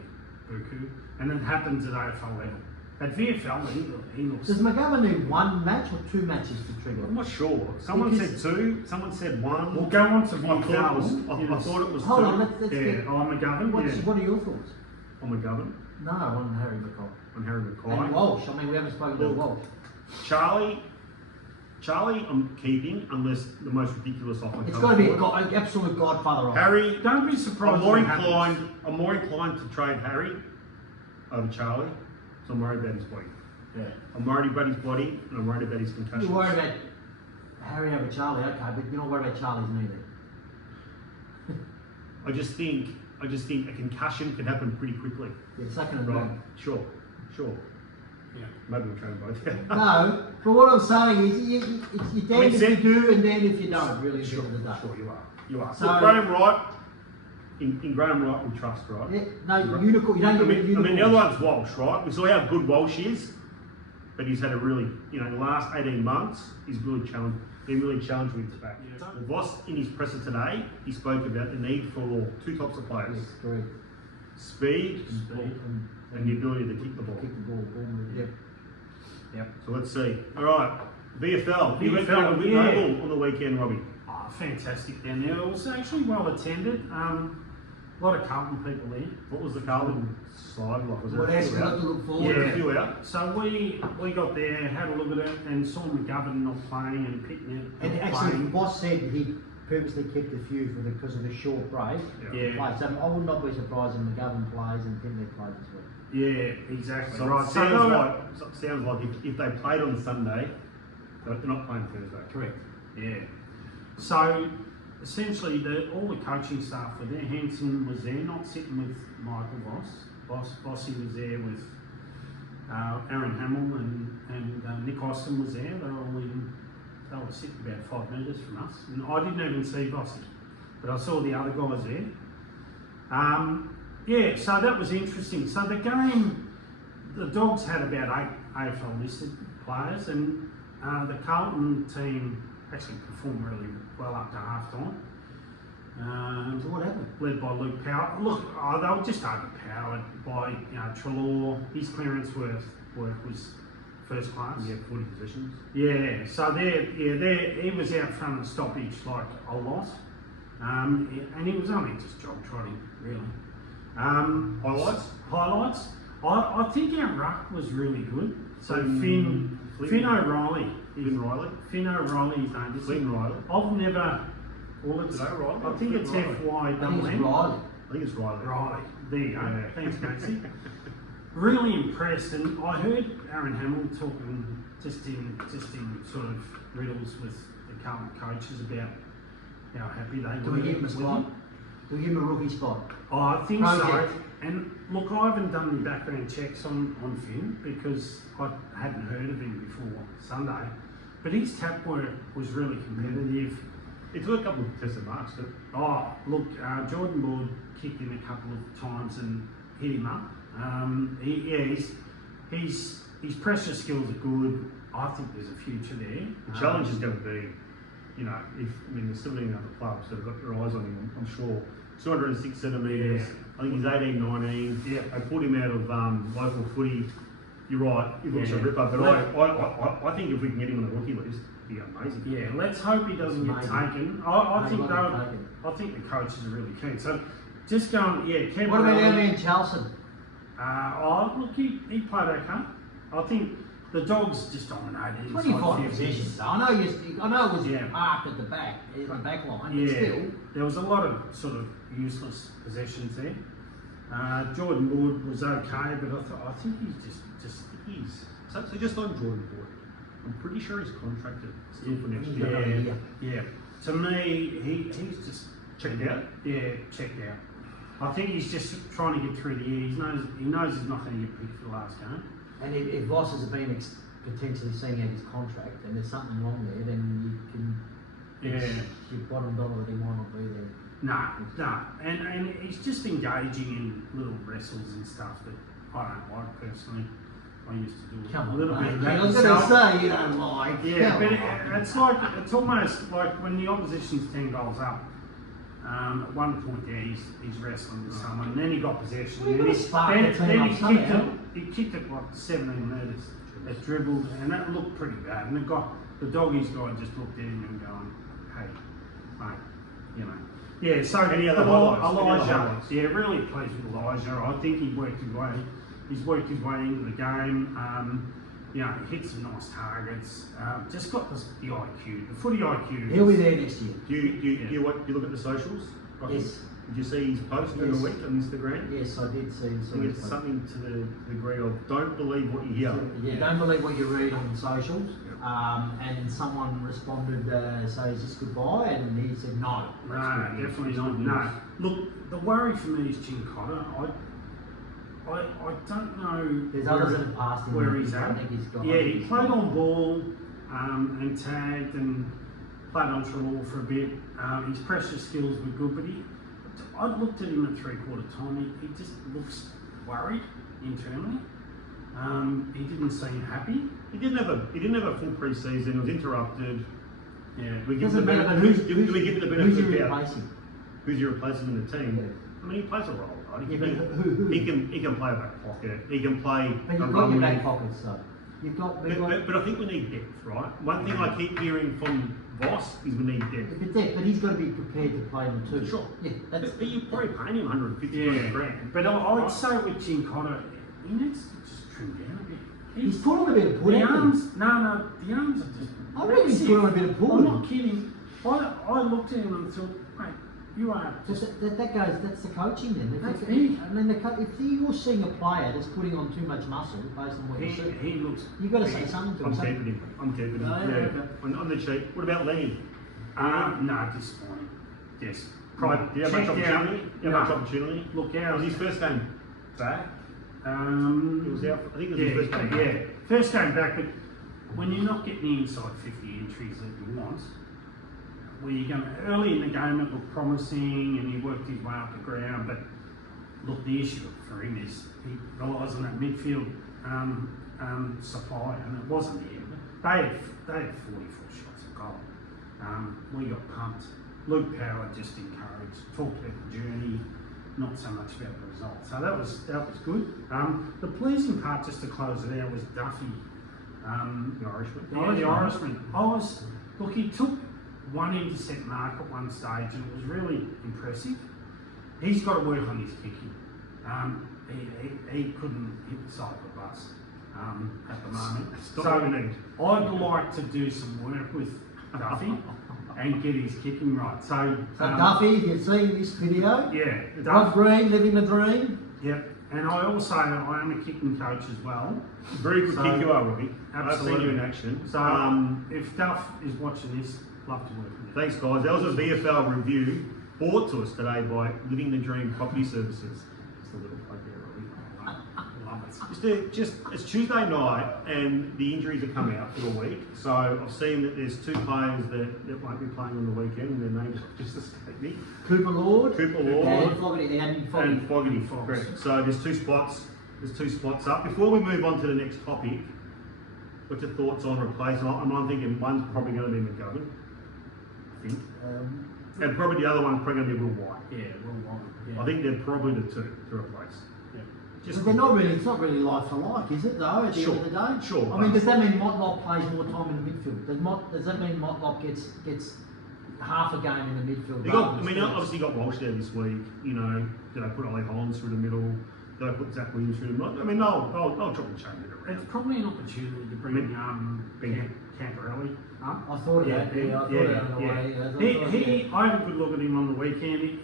Buku, and it happens at AFL level. At VFL, he looks. Does McGovern need one match or 2 matches to trigger? I'm not sure. Someone Because- said 2. Someone said 1. We'll go on to I thought it was. VFL. I thought it was 2. Hold on, let's Yeah, get. McGovern. What are your thoughts? On McGovern, No, on Harry McCoy. on Harry And McKay. Walsh. I mean, we haven't spoken about Look, Walsh. Charlie, I'm keeping unless the most ridiculous offer It's comes got to be forward. an absolute godfather offer. Harry. Don't be surprised. I'm more if it happens. inclined. I'm more inclined to trade Harry over Charlie. So I'm worried about his body. Yeah. I'm worried about his body, and I'm worried about his concussion. You're worried about Harry over Charlie, okay, but you're not worried about Charlie's knee then. I just think a concussion can happen pretty quickly. Yeah, second and Right? third. Sure. Yeah. Maybe we'll trade both. No, but what I'm saying is, you're damned if you do and damned if you don't, really, at the Sure, end of the day. sure, you are. So- Look, Graham Wright. In Graham Wright, we trust, right? Yeah, no, unicorn, you don't get unicorn. I mean, the other one's Walsh, right? We saw how good Walsh is, but he's had a really, the last 18 months, he's really challenged. been really challenged with his back. Yeah. Voss, in his presser today, he spoke about the need for two types of players: Yes, correct. speed and the ability to kick the ball. Kick the ball, movement. Yep. Yep. So let's see. All right, VFL. You went VFL, to Whitney yeah. Oval on the weekend, Robbie. Oh, fantastic down there. It was actually well attended. A lot of Carlton people there. What was the Carlton side like? Was What there a else few we got out? to look forward Yeah, to? a few out. So we got there, had a look at it, and saw McGovern not playing and Picknett And not actually, playing. the boss said he purposely kept a few because of the short break. Yeah. Play. So I would not be surprised if McGovern plays and Picknett plays as well. Yeah, exactly. So right. it So sounds like if they played on Sunday, they're not playing Thursday. Correct. yeah. So essentially, all the coaching staff were there. Hanson was there, not sitting with Michael Voss. Bossy was there with Aaron Hamill and Nick Austin was there. They were sitting about 5 metres from us, and I didn't even see Bossy, but I saw the other guys there. Yeah, so that was interesting. So the game, the Dogs had about 8 AFL listed players, and the Carlton team actually performed really well up to half time. So what happened? Led by Luke Power. Look, they were just overpowered by Trelaw. His clearance work was first class. Yeah, 40 positions. Yeah, so he was out front of stoppage like a lot, and he was only just jog trotting really. Highlights? Highlights. I think our ruck was really good. So Finn O'Reilly. Finn Riley? Finn O'Reilly, his name is. Finn Riley? I've never. Well, it's, Is that right? I think it's Finn Riley. I think FY. it's Riley. I think it's Riley. Riley. There you go. Yeah. Thanks, Casey. Really impressed, and I heard Aaron Hamill talking just in sort of riddles with the Carlton coaches about how happy they Do were. we give him a with spot? Do we give him a rookie spot? Oh, I think Project. so. And look, I haven't done any background checks on Finn because I hadn't heard of him before Sunday. But his tap work was really competitive. It took a couple of tested marks, but Oh, look, Jordan Board kicked him a couple of times and hit him up. His pressure skills are good. I think there's a future there. the challenge is going to be, there's 17 other clubs that have got their eyes on him, I'm sure. 206 centimetres, Yeah. I think he's 18, 19. Yeah. They put him out of local footy. You're right, he looks a Yeah. ripper, but I think if we can get him on the rookie list, it'd be amazing. Yeah, let's hope he doesn't get Maybe. taken. I Maybe think not get taken. I think the coaches are really keen. So just going, Ken What about Riley, our man Charleston? look, he played okay. I think the Dogs just dominated. inside 25 50s. possessions. I know it was Yeah. parked at the back, in the back line, but Yeah, still. there was a lot of sort of useless possessions there. Jordan Wood was okay, but I think he's So just on Jordan Boyd, I'm pretty sure he's contracted still for next year. Yeah. yeah. To me, he's just Checked out? Yeah, checked out. I think he's just trying to get through the year. He knows he's not going to get picked for the last game. And if Voss has been potentially seeing out his contract and there's something wrong there, then you can. Yeah. Your bottom dollar that he might not be there. No. And he's just engaging in little wrestles and stuff that I don't like personally. I used to do it Come a on, little mate. bit. I was going to myself. say you don't like. Yeah, Come but on. it's almost like when the opposition's 10 goals up. At one point there, he's wrestling with someone, and then he got possession. Well, and you've got to spark the team up somehow. he kicked it like 17 metres. It dribbled, and that looked pretty bad. And the doggies guy just looked at him and going, "Hey, mate, Yeah. So Any other highlights? Elijah, yeah, really pleased with Elijah. I think he worked his way. He's worked his way into the game. Hit some nice targets. Just got the IQ, the footy IQ. He'll be there next year. Do you look at the socials? Yes. Did you see his post in the Yes. week on Instagram? Yes, I did see. I think it's something to the degree of don't believe what you hear. Yeah, don't believe what you read on socials. And someone responded, "So is this goodbye?" And he said, "No." No, definitely not. No. Look, the worry for me is Chincotta. I don't know There's others that have passed him. where he's I at. think he's got. Yeah, he played on ball and tagged and played on Trelaw for a bit. His pressure skills were good, but I looked at him at 3/4 time. He just looks worried internally. He didn't seem happy. He didn't have a full pre-season. It was interrupted. Yeah. Do we give Doesn't him the matter, benefit? but who's, Do we give him the who's benefit you of doubt? replacing? Who's you replacing in the team? Yeah. I mean, he plays a role, right? Yeah, but who? He can play a back pocket. He can play But a you've got your run back pockets, so you've got. but I think we need depth, right? One thing I keep hearing from Voss is we need depth. But he's got to be prepared to play them too. Sure. Yeah, that's. But you're probably paying him 150 Yeah. grand. But I would say with Jim Cotter, he needs to just trim down a bit. He's put on a bit of pull. The hasn't he? arms, no, the arms are just. I reckon he's put on a bit of pull. I'm not kidding. I looked at him and thought, mate, you are just. That's the coaching then. That's If, it. I mean, if you're seeing a player that's putting on too much muscle based on what you see, He looks. you've got to say something to I'm him. keeping him. I'm keeping him. Oh, yeah, yeah. okay. On the cheap. What about Lenny? No, disappointing. Yes. Pride. Do you have much Checked out. opportunity? Do you have much opportunity? Look out. Was his first game back? It was out. I think it was his first game back. Yeah, first game back, but when you're not getting the inside 50 entries that you want, where you're going early in the game, it looked promising and he worked his way up the ground. But look, the issue for him is he relies on that midfield supply, and it wasn't there. They had 44 shots at goal. We got pumped. Luke Power just encouraged, talked about the journey, not so much about the result. So that was good. The pleasing part, just to close it out, was Duffy, The Irishman. the Irishman. Look, he took one intercept mark at one stage, and it was really impressive. He's got to work on his kicking. He couldn't hit the side of the bus at the moment. Not what we need. I'd like to do some work with Duffy and get his kicking right. So Duffy, if you're seeing this video, yeah, Rob Green, living the dream. Yep. And I am a kicking coach as well. Very good So, kick you are, Robbie. I've seen absolutely. you in action. So if Duff is watching this, love to work with him. Thanks, guys. That was a VFL review brought to us today by Living the Dream Property Services. Just a little plug there, Robbie. Love it. It's Tuesday night and the injuries have come out for the week. So I've seen that there's two players that won't be playing on the weekend, and their names have just escaped me. Cooper Lord. And Fogarty. And Fogarty. Correct. So there's two spots up. Before we move on to the next topic, what's your thoughts on replacement? I'm thinking one's probably going to be McGovern, I think. And probably the other one's probably going to be Will White. Yeah, well, yeah. I think they're probably the two to replace. Yeah. Just But they're not really, it's not really like for like, is it though, at the end of the day? Sure. I mean, does that mean Motlop plays more time in the midfield? Does that mean Motlop gets half a game in the midfield? Obviously got Walsh there this week. You know, did I put Ollie Hollands through the middle? Did I put Zach Williams through the middle? I mean, I'll chop and change it around. It's probably an opportunity to bring Camperelli up. I thought of that, I thought of that on the way. I had a good look at him on the weekend.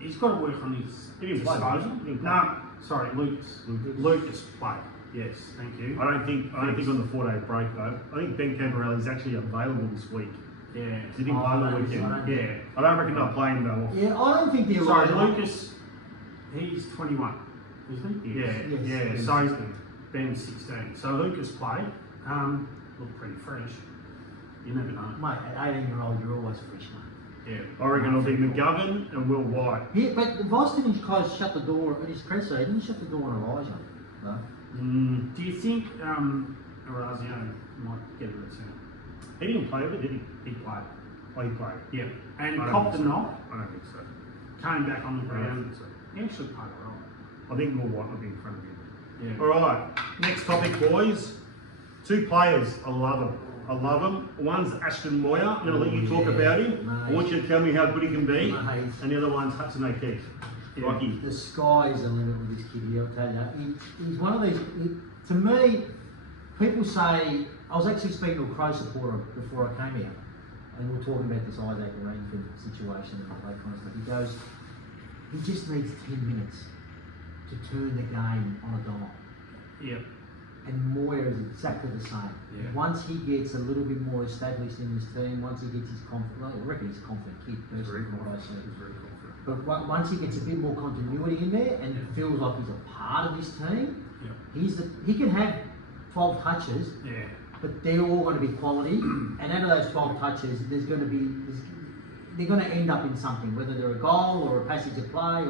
He's got to work on his disposal. No, sorry, Lucas played. Yes, thank you. I don't think on the 4-day break though. I think Ben Camperelli is actually available this week. Yeah. He didn't play the weekend. Yeah. I don't reckon they'll play him though. Yeah, I don't think they're Sorry, right. Lucas, he's 21, isn't he? Yes. Yeah, Yes. so Ben's 16. So Lucas played, looked pretty fresh. You never know. Mate, at 18-year-old, you're always fresh, mate. Yeah. I reckon it'll be McGovern and Will White. Yeah, but Voss didn't shut the door in his presser. He didn't shut the door on Elijah. No. Do you think Orazio might get a return? He didn't play with it, did he? He played. Oh, he played. Yeah. And I don't copped think a so. knock, I don't think so. came back on the I don't ground. think so. He actually played well. I think Will White will be in front of him. Yeah. All right, next topic, boys. Two players, I love them. One's Ashton Moyer. I'm going to let you talk about him. Mate. I want you to tell me how good he can be. Mate. And the other one's Hudson O'Keefe. Yeah. Rocky. The sky is the limit with this kid, I'll tell you. He's one of these, to me, people say, I was actually speaking to a Crow supporter before I came here, and we were talking about this Isaac Rainford situation and all that kind of stuff. He goes, he just needs 10 minutes to turn the game on a dime. Yep. And Moyer is exactly the same. Yeah. Once he gets a little bit more established in his team, once he gets his confidence, I reckon he's a confident kid, personally, from what I see. He's very confident. But once he gets a bit more continuity in there and it feels like he's a part of this team, Yep. he can have 12 touches, Yeah. but they're all going to be quality. And out of those 12 touches, they're going to end up in something, whether they're a goal or a passage of play.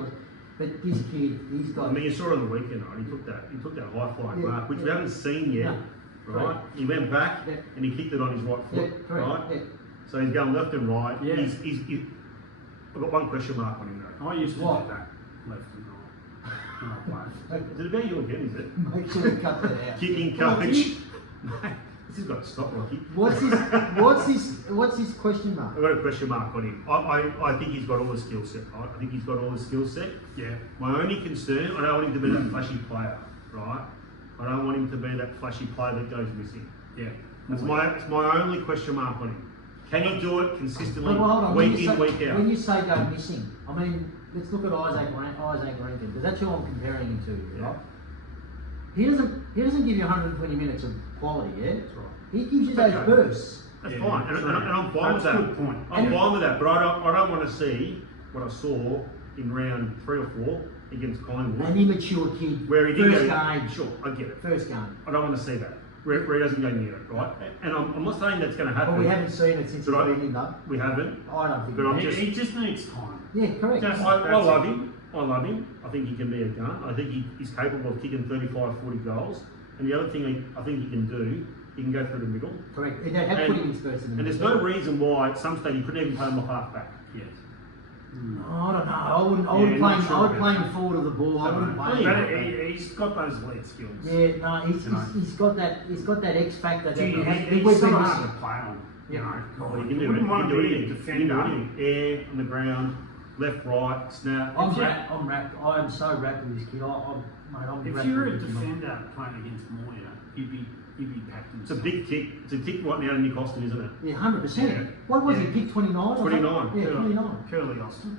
But this kid, he's got. I mean, you saw it on the weekend, right? He took that high flying mark, which we haven't seen yet, No. right? He went back Yeah. and he kicked it on his right Yeah, foot, correct. right? Yeah. So he's going left and right. Yeah. I've got one question mark on him though. I used to What? do that, left and right. When I played. Is it about you again, is it? Make sure you cut that out. Kicking coach. This has got to stop, Rocky. What's his question mark? I've got a question mark on him. I think he's got all the skill set, right? I think he's got all the skill set. Yeah. My only concern, I don't want him to be that flashy player, right? I don't want him to be that flashy player that goes missing. Yeah. It's my only question mark on him. Can he do it consistently, Well, hold on. week in, week out? When you say go missing, I mean, let's look at Isaac Rankin, because that's who I'm comparing him to, right? He doesn't give you 120 minutes of quality, yeah? That's right. He gives you those bursts. That's Yeah, fine, and true. I'm fine with That's a that. good point. I'm fine with that, but I don't want to see what I saw in round 3 or 4 against Collingwood, An immature kid, where he did first go. game. Sure, I get it. First game. I don't want to see that where he doesn't go near it, right? And I'm not saying that's going to happen. But we haven't seen it since he's But been in, though. We haven't. I don't think But I'm we have. He just needs time. Yeah, correct. Just- I love him. I love him. I think he can be a gun. I think he's capable of kicking 35, 40 goals. And the other thing I think he can do, he can go through the middle. Correct. And they have put him in spurts in the And there's middle. no reason why at some stage he couldn't even play him off half back. Yes. I don't know. I would Yeah, play not him. sure I would about play him that. forward of the ball. I wouldn't play But him. he's got those elite skills. Yeah, no, You know. he's got that X factor that Gee, we have. he's We've so been hard to missing. play on. You Yeah. know, Well, you you can do wouldn't it. want You to can do be a anything. You can do defender. anything. Air, on the ground, left, right, snap. I'm wrapped. I'm so wrapped with this kid. I'm If wrapped you're a with him. defender playing against Moya, you'd be packed It's a himself. big tick. It's a tick right now in Nick Austin, isn't it? Yeah, 100%. Yeah. What was Yeah. he? Pick 29? 29. Yeah, 29. Curly Austin.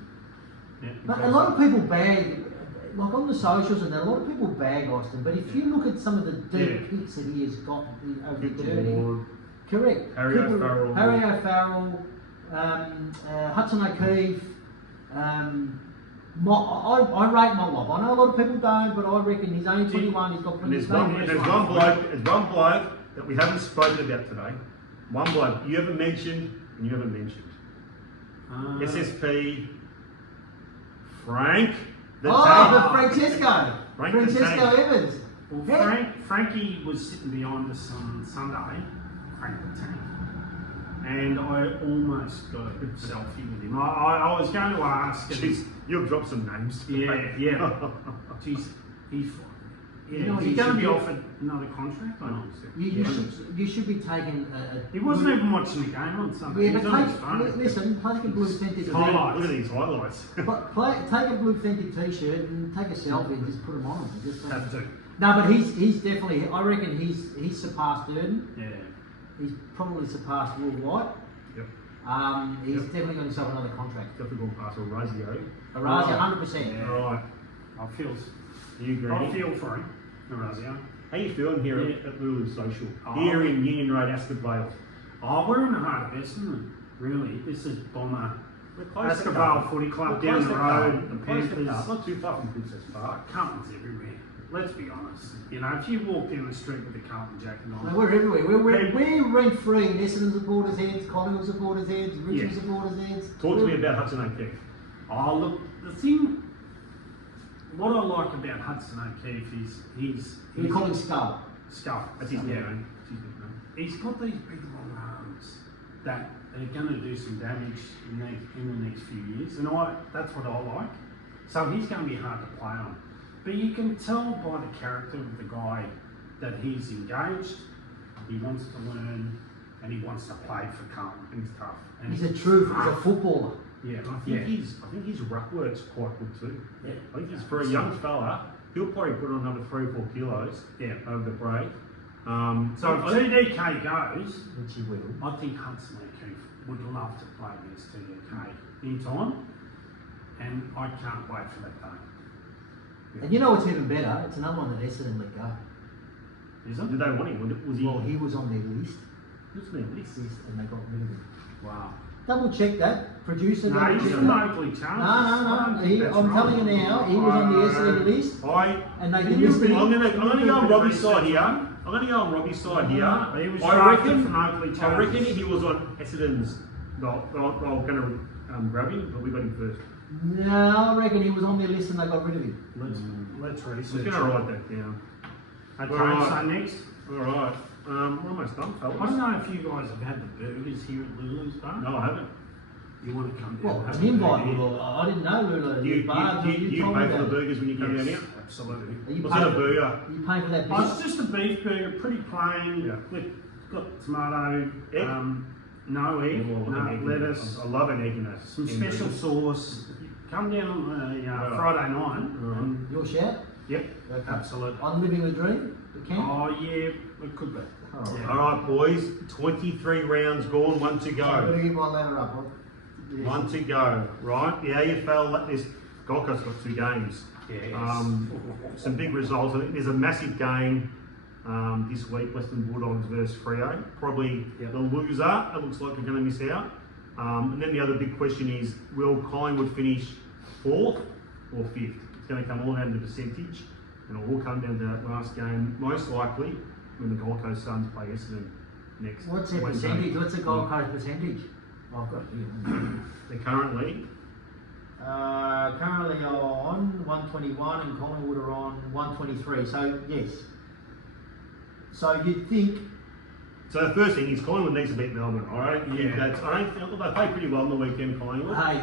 Yeah. But a lot of people bag, like on the socials and that, a lot of people bag Austin. But if you look at some of the deep Yeah. kicks that he has got over the Cooper journey, Ward. correct. Harry O'Farrell. Harry O'Farrell, Hudson O'Keefe. I rate Motlop. I know a lot of people don't, but I reckon he's only 21. He's got And plenty there's of one, speed. there's one bloke that we haven't spoken about today. One bloke you haven't mentioned and you haven't mentioned. SSP Frank the Tank. Francesco. Frank the Francesco Tank. Evans. Well, Yeah. Frankie was sitting behind us on Sunday, Frank the Tank, and I almost got a selfie with him. I was going to ask. Jeez, you'll drop some names. Yeah. Jeez, he's You know what he's he going to should be do? offered another contract. I know. You should be taking He wasn't even watching the game on Sunday. Yeah, he was but on his phone. listen, take a Bluethentic. Highlights. Look at these highlights. Take a Bluethentic t-shirt and take a selfie and just put them on. Just Have to. No, but he's definitely. I reckon he's surpassed Durden. Yeah. He's probably surpassed Will White. Yep. He's Yep. definitely got himself another contract. Got to go past Orazio. Arazi, 100%. Yeah. Alright. I feel You agree? for him, Orazio. How you feeling here Yeah. at Lulu Social? Oh. Here in Union Road, Ascot Vale. Oh, we're in the heart of Essendon, really. This is Bomber. We're close to Ascot Carlton. Vale Footy We're Club close down to the Carlton. road, the We're close to Panthers. Carlton. Not too far from Princess Park. Carlton's everywhere. Let's be honest. You know, if you walk down the street with a Carlton jacket No, on, we're everywhere. We're rent free in Essendon supporters' heads, Collingwood supporters' heads, Richmond Yeah. supporters' heads. Talk to me about Hudson O'Keefe. oh look, the thing, what I like about Hudson O'Keefe is We call him Skull. Skull. That's his Yeah. name. That's his nickname. He's got these big long arms that are going to do some damage in the next few years, and that's what I like. So he's going to be hard to play on. But you can tell by the character of the guy that he's engaged, he wants to learn, and he wants to play for Carlton, and he's tough. And He's a footballer. Yeah, I think his ruck work's quite good too. Yeah. I think he's for a young fella. He'll probably put on another 3 or 4 kilos. Yeah. Over the break. So if I think- TDK goes, Which he will. I think Hudson O'Keefe would love to play against TDK in time, and I can't wait for that day. And you know what's even better? It's another one that Essendon let go. Is it? Did they want him? Was he? Well, he was on their list, Who's their list? and they got rid of him. Wow. Double check that. Producer, No, double he's check from that. Oakley Charles. No. I'm telling you now, he was on the Essendon list, and they Can you delisted I'm him. gonna go on Robbie's side here. I'm gonna go on Robbie's side here. He was I drafted reckon. from Oakley I Charles. reckon he was on Essendon's. They were going to grab him, but we got him first. No, I reckon he was on their list and they got rid of him. Let's I'm research. going to write that down. Okay, Alright. so next. All right. We're almost done, fellas. I don't know if you guys have had the burgers here at Lulu's Bar. No, I haven't. You want to come down? Well, and have an a invite. burger? Well, I didn't know Lulu. You bar, pay for the about it. burgers when you come down Yes, here? absolutely. Are you What's in a paying- burger? Are you paying for that Oh, beef? it's just a beef burger, pretty plain. Yeah. With got tomato, Egg? no egg, Oh, no egg in lettuce, there. I love an egg in that. some special sauce. Come down on Right. Friday night. And, Your shout? yep, Okay. absolutely. On Living the Dream, the camp? Oh yeah, it could be. Oh. Yeah. All right, boys. 23 rounds gone. One to I'm go. going to get my ladder up. Yes. One to go. Right. The AFL. This Gold Coast got 2 games. Yes. Some big results. I think there's a massive game this week. Western Bulldogs versus Freo. Probably Yep. the loser. It looks like they're going to miss out. And then the other big question is: will Collingwood finish 4th or 5th? It's going to come all down to percentage, and it will come down to that last game, most likely when the Gold Coast Suns play Essendon next. What's their Wednesday. percentage? What's the Gold Coast percentage? I've got it here. They're currently Currently on 121 and Collingwood are on 123. So, yes. So you'd think, So the first thing is Collingwood needs to beat Melbourne, all right? Yeah. That's, I don't feel they played pretty well on the weekend, Collingwood. hey,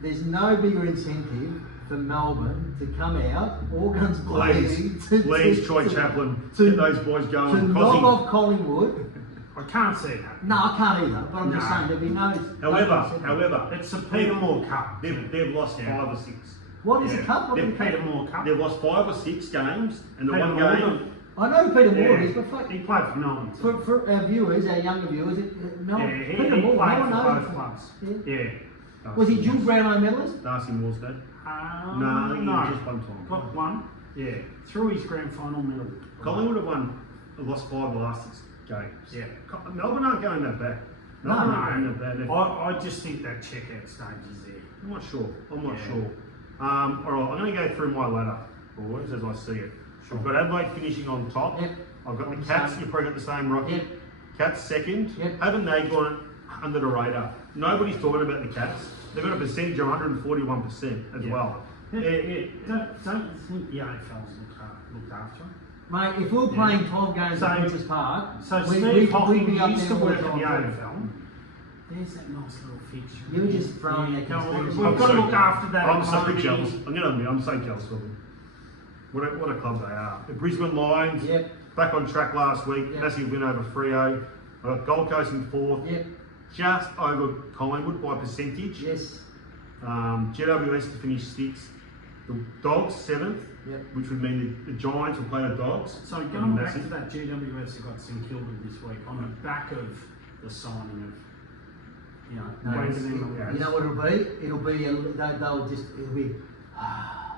there's no bigger incentive for Melbourne to come out, all guns blazing, Please, Troy Chaplin, to- get those boys to going. knock Cozzy. off Collingwood. I can't see that. No, I can't either, but I'm just No. saying there'll be no. However, It's the Petermore Cup. they've lost Yeah. 5 or 6. What is Yeah. a cup? What They've is a cup? Petermore Cup. They've lost 5 or 6 games, and the one Petermore, game. I know who Peter Moore Yeah. is, but fuck, He played for Melbourne. for our viewers, our younger viewers, no, Yeah, he Peter played Moore, no one for knows. both clubs. Yeah. Yeah. Was he dual Brownlow medalist? Darcy Moore's dad. No, I think he no. was just one time. Got one. Yeah. Through his grand final medal. Collingwood have lost 5 of the last 6 games. Yeah. Melbourne aren't going that bad. No, Melbourne no. aren't going that bad. They're- I just think that checkout stage is there. I'm not sure. I'm not Yeah. sure. All right, I'm going to go through my ladder, boys, as I see it. Sure. I've got Adelaide finishing on top. Yep. I've got On the the Cats. same. You've probably got the same, Rocky. Yep. Cats second. Yep. Haven't they gone under the radar? Nobody's talking about the Cats. They've got a percentage of 141% as Yeah. well. Don't you think the AFL's looked after him? Mate, if we were playing 12 games So- at Princess Park, So we'd Steve be Hocking up used to there all work the at the time. AFL. There's that nice little fixture. You were just throwing that Go on, conspiracy. We've got to look after that I'm so economy. jealous. I'm going to admit, I'm so jealous of them. What a club they are. The Brisbane Lions, Yep. back on track last week. Yep. Massive win over Freo. I've got Gold Coast in 4th. Yep. Just over Collingwood by percentage. Yes. GWS to finish 6th. The Dogs 7th, Yep. which would mean the Giants will play the Dogs. So That'd be going back to massive. that, GWS have got St Kilda this week on the back of the signing of, No, Wayne it's- Vanilla. you know what it'll be? It'll be they'll just it'll be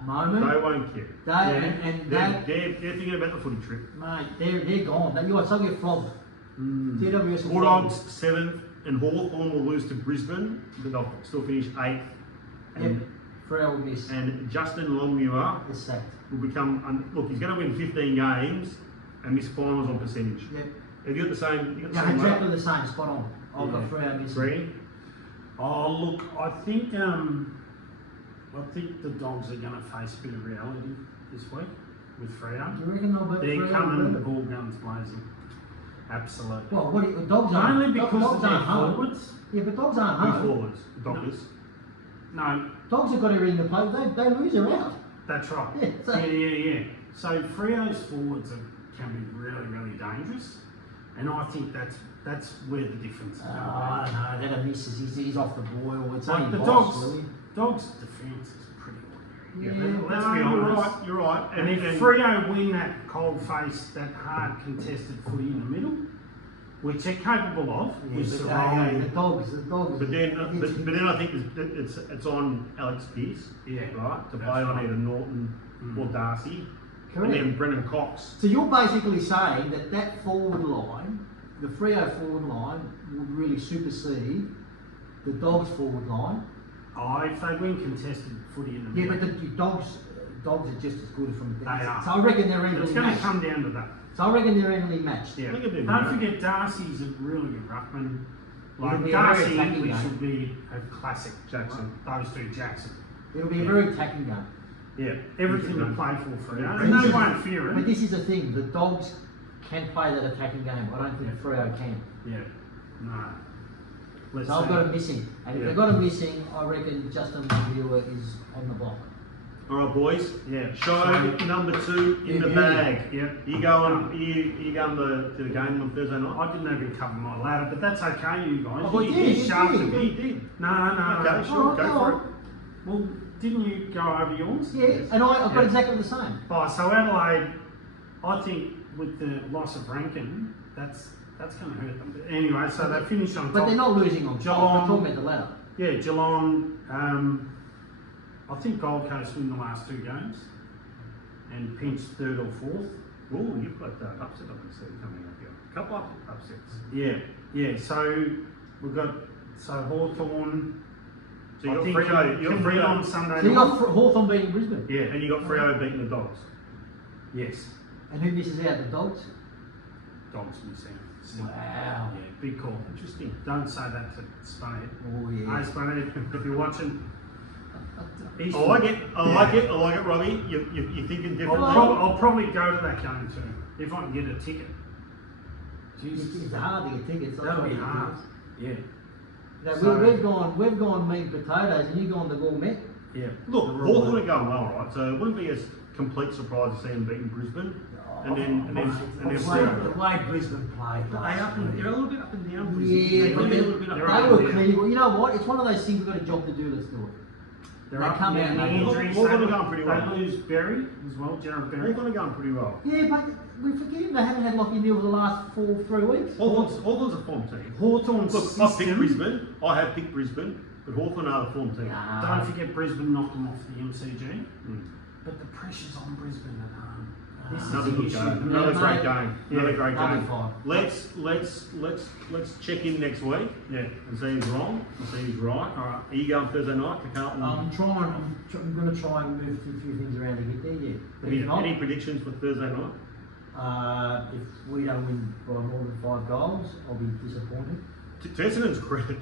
moment. They won't care. And that, They're thinking about the footy trip. mate, they're gone. You got some get flogged. GWS will Bulldogs flog. 7th, and Hawthorn will lose to Brisbane, but they'll still finish 8th. Yep. Freo will miss. And Justin Longmuir Is sacked. will become, look, he's going to win 15 games and miss finals on percentage. Yep. Have you got the same? You got the Yeah, same exactly the same. Spot on. I've got Yeah. Freo missing. 3? Oh look, I think the Dogs are going to face a bit of reality this week with Freo. Do you reckon they'll beat They're Freo? coming all guns blazing. Absolutely. Well, what the dogs aren't. Only because dogs of their aren't home. forwards. Yeah, but dogs aren't Who home. forwards? The Dockers. No, Dogs have got everything to play. They lose, they're out. that's right. Yeah, so- Yeah. So Freo's forwards can be really, really dangerous, and I think that's where the difference is. Oh, no, that a misses. He's off the boil. It's Like only the Voss, Dogs, really. Dogs' defence is pretty ordinary. Yeah, let's No, be you're honest. right. You're right. And if Freo win that cold face, that hard contested footy in the middle, which they're capable of, Yeah, with but Sarong, the dogs. But then I think it's on Alex Pearce, yeah, right, to that's play on right. either Norton or Darcy, Correct. and then Brendan Cox. So you're basically saying that forward line, the Freo forward line, would really supersede the Dogs forward line. Oh, if they win contested footy in the Yeah, middle, but the dogs are just as good from the They are. So I reckon they're it's evenly going to matched. come down to that. So I reckon they're evenly matched. Yeah. I think it'd be Don't good. forget Darcy's a really good ruckman. It'll Like be a very Darcy attacking English game. would be a classic. Jackson. Those two, Jackson. It'll be a Yeah. very attacking game. Yeah, everything to Good. play for Freo. Yeah. And This they is- won't fear But it. this is the thing: the Dogs can play that attacking game. I don't think Freo can. Yeah. No. Let's So I've see. got him missing. And if Yeah. they've got him missing, I reckon Justin Mabula is on the block. All right, boys. Yeah. Show So- number 2 in the Yeah. bag. Yeah. You going to the game on Thursday night? I didn't even cover my ladder, but that's okay, you guys. Oh, you you did, you shafted did. me. He did. No. Okay, sure, Oh, go go for on. it. Well, didn't you go over yours? Yeah, and I've got Yeah. exactly the same. Oh, so Adelaide, I think with the loss of Rankin, that's going to hurt them. But anyway, so they finished on top. But they're not losing on top. Geelong. We're talking about the ladder. Yeah, Geelong. I think Gold Coast win the last 2 games and pinch 3rd or 4th. Oh, you've got that upset I can see coming up here. A couple of upsets. Yeah. So we've got Hawthorn. So you got Freo. You got Freo on Freo. Sunday So you night. got Hawthorn beating Brisbane. Yeah. And you got Freo beating the Dogs. Yes. And who misses out? The Dogs? Dogs missing. Wow. Yeah, big call. Interesting. Don't say that to Spade. Oh, Hey, yeah. Spade, if you're watching. I like it. I like it, Robbie. You're thinking differently. I'll probably go to that game too, if I can get a ticket. It's hard to get tickets. That's That'll what be it hard. is. Yeah. Now, So- we've gone meat and potatoes, and you've gone to gourmet. Yeah. Look, Hawthorn are going well, right? So it wouldn't be a complete surprise to see them beating Brisbane. And then Freo. The way Brisbane played. They're a little bit up and down. Brisbane. Yeah, but They're a little bit up they're and up they down. were yeah. clinical. You know what? It's one of those things we've got a job to do. Let's do it. They're They up come there out and and the they- injuries. Hawthorn are they- going pretty well. They lose Berry as well, Jared Berry. Hawthorn are going pretty well. Yeah, but we forget they haven't had Lockie Neal for the last 3 weeks. Hawthorn's a form team. Hawthorn's Look, I picked system. Brisbane. I have picked Brisbane, but Hawthorn are the form team. Nah. Don't forget Brisbane knocked them off the MCG. Mm. But the pressure's on Brisbane at home. This is Another the good issue. game. Another Yeah, great mate. game. Yeah, Another great that'll be game. fine. Let's check in next week Yeah. and see who's wrong and see who's right. All right. Are you going Thursday night to Carlton? I'm going to try and move a few things around to get there, yeah. But if not, Any predictions for Thursday night? if we don't win by more than 5 goals, I'll be disappointed. To Essendon's credit,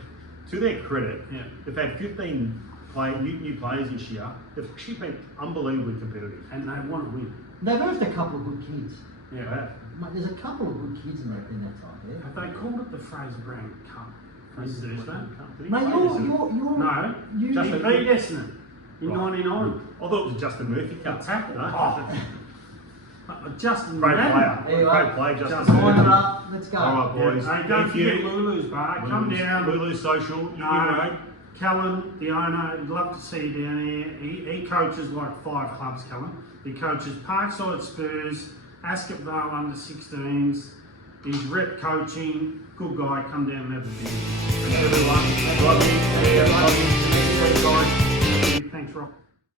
to their credit, Yeah. they've had 15 new players this year. They've actually been unbelievably competitive. And they want to win. They've moved a couple of good kids. They have. Mate, there's a couple of good kids in that side there. Have they called it the Fraser Brown Cup this Thursday? Did he Mate, play you're Essendon? No. you Just He a- beat Essendon in Right. 99. I thought it was Justin Murphy Cup. Tackle. No? Justin Great Madden. player. Anyway, Great play, Justin Justin line it Murphy. up. Let's go. All right, boys. Hey, don't Thank forget you. Lulu's bar. Come down. Lulu Social. You know. Callan, the owner, he'd love to see you down here. He coaches like 5 clubs, Callan. He coaches Parkside Spurs, Ascot Vale under 16s. He's rep coaching. Good guy. Come down and have a beer. Everyone. Robbie. Thanks, Rob.